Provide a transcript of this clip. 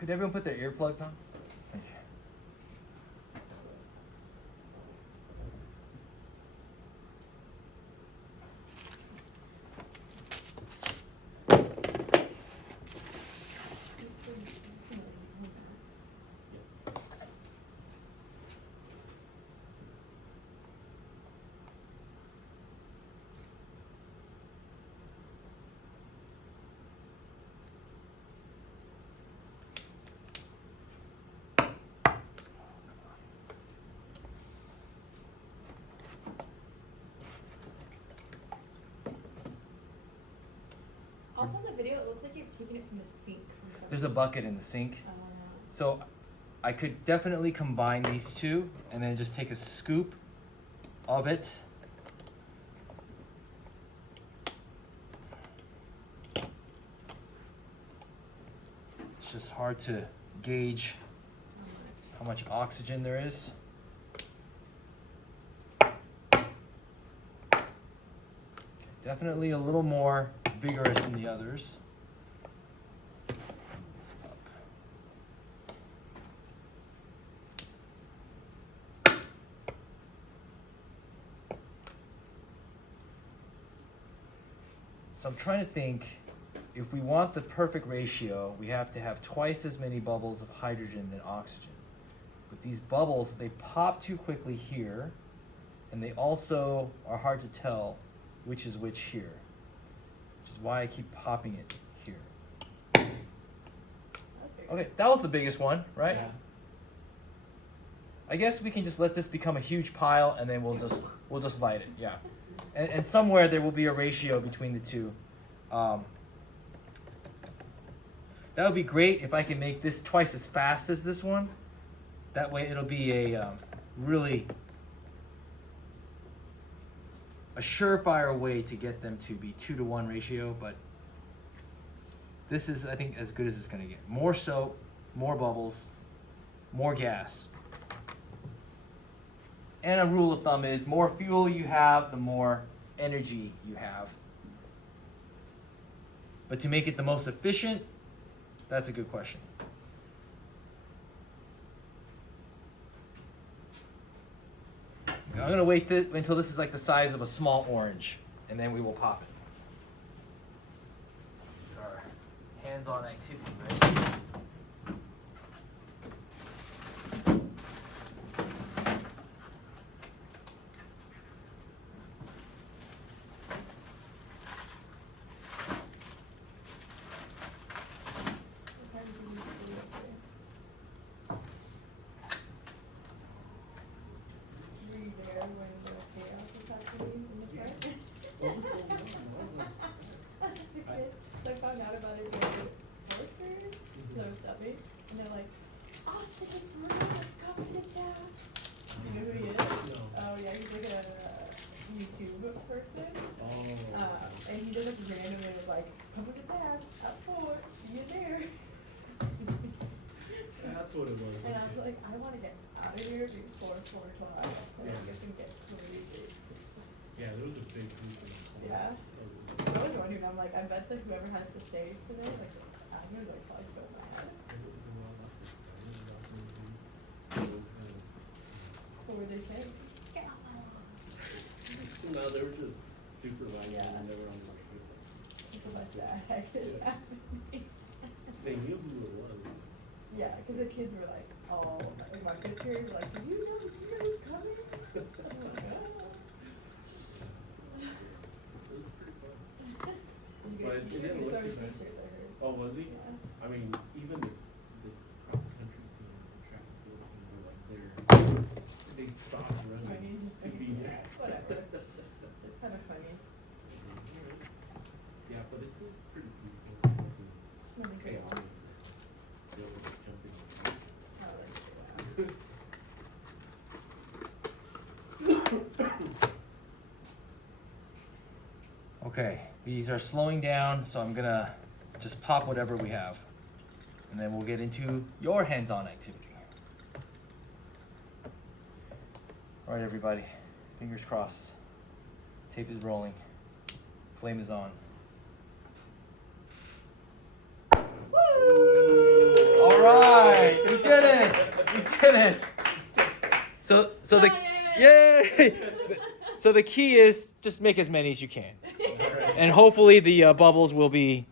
Could everyone put their earplugs on? Thank you. Also in the video, it looks like you've taken it from the sink. There's a bucket in the sink. Oh. So I could definitely combine these two and then just take a scoop of it. It's just hard to gauge how much oxygen there is. Definitely a little more vigorous than the others. This up. So I'm trying to think, if we want the perfect ratio, we have to have twice as many bubbles of hydrogen than oxygen. But these bubbles, they pop too quickly here, and they also are hard to tell which is which here, which is why I keep popping it here. Okay, that was the biggest one, right? Yeah. I guess we can just let this become a huge pile, and then we'll just light it. Yeah, and somewhere there will be a ratio between the two. That would be great if I can make this twice as fast as this one. That way it'll be a really a surefire way to get them to be 2-to-1 ratio, but this is, I think, as good as it's gonna get. More soap, more bubbles, more gas. And a rule of thumb is, more fuel you have, the more energy you have. But to make it the most efficient, that's a good question. Now I'm gonna wait until this is like the size of a small orange, and then we will pop it. Our hands-on activity, right? I found out about it during posters, so stubby, and they're like, "Oh, Sticky Bruno's coming to town." You know who he is? No. Oh yeah, he's like a YouTube person. Oh. And he did like randomly was like, "Come to town at 4, see you there." That's what it was. And I was like, I want to get out of here before 4:12. Yeah. I can get crazy. Yeah, there was this big group in the Yeah. I was wondering, I'm like, I bet that whoever has to stay today, like, I'm gonna like probably so mad. What were they saying? Get out my lawn. No, they were just super light Yeah. and they were on my foot. What the heck is Yeah. happening? They knew who it was. Yeah, because the kids were like, oh, like my fifth period were like, do you know who's coming? I'm like, oh. It was pretty fun. Did you But get it t-shirts? didn't You look started too bad. t-shirts, I heard. Oh, was he? Yeah. I mean, even the cross country team, the track and field team, were like there. They stopped running Funny, to be there. whatever. It's kind of funny. Yeah, but it's a pretty peaceful. Really Okay, cool. I'll be able to jump in. I like it. Okay, these are slowing down, so I'm gonna just pop whatever we have. And then we'll get into your hands-on activity. All right, everybody, fingers crossed. Tape is rolling, flame is on. Woo! All right. So the yay. So the key is just make as many as you can, Alright. and hopefully the bubbles will be